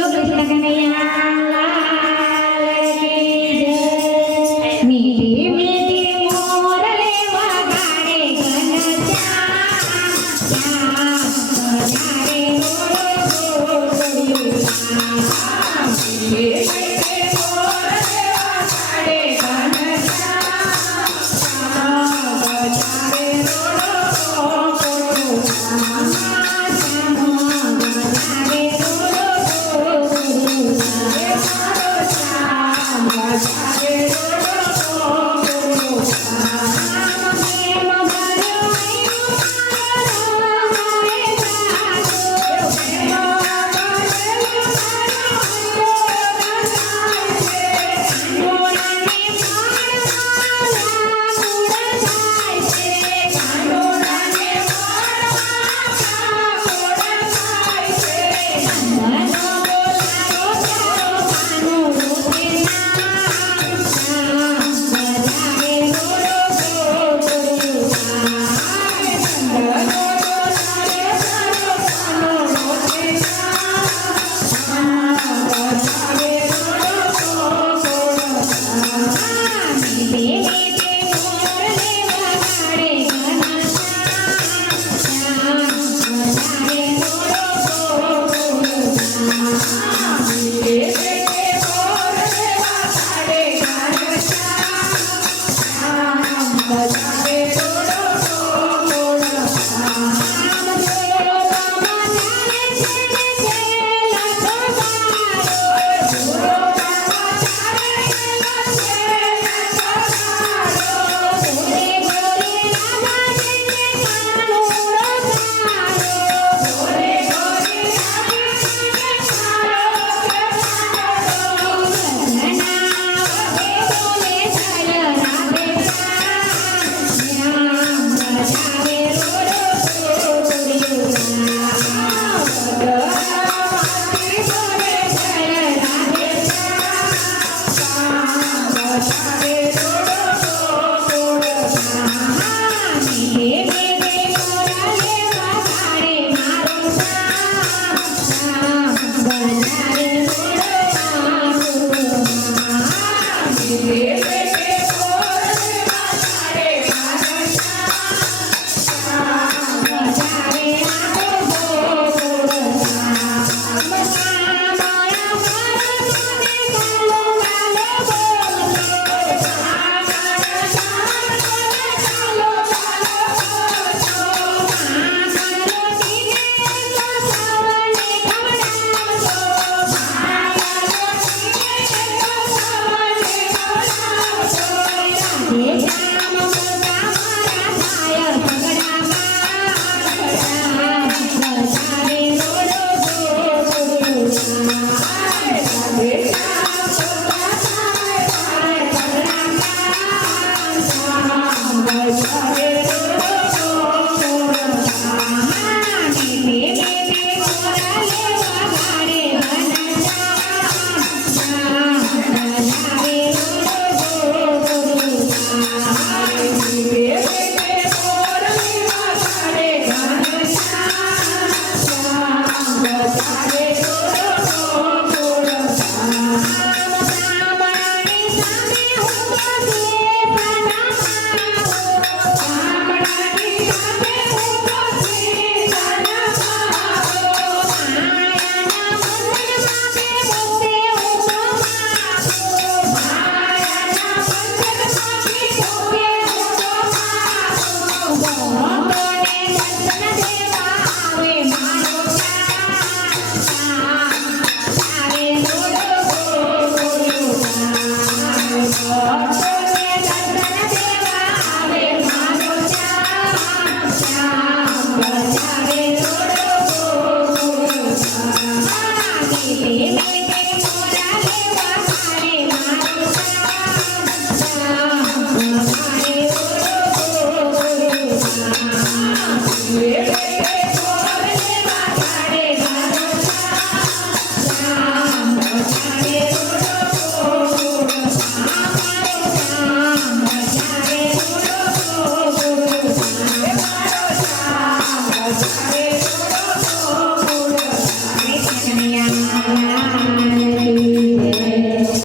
no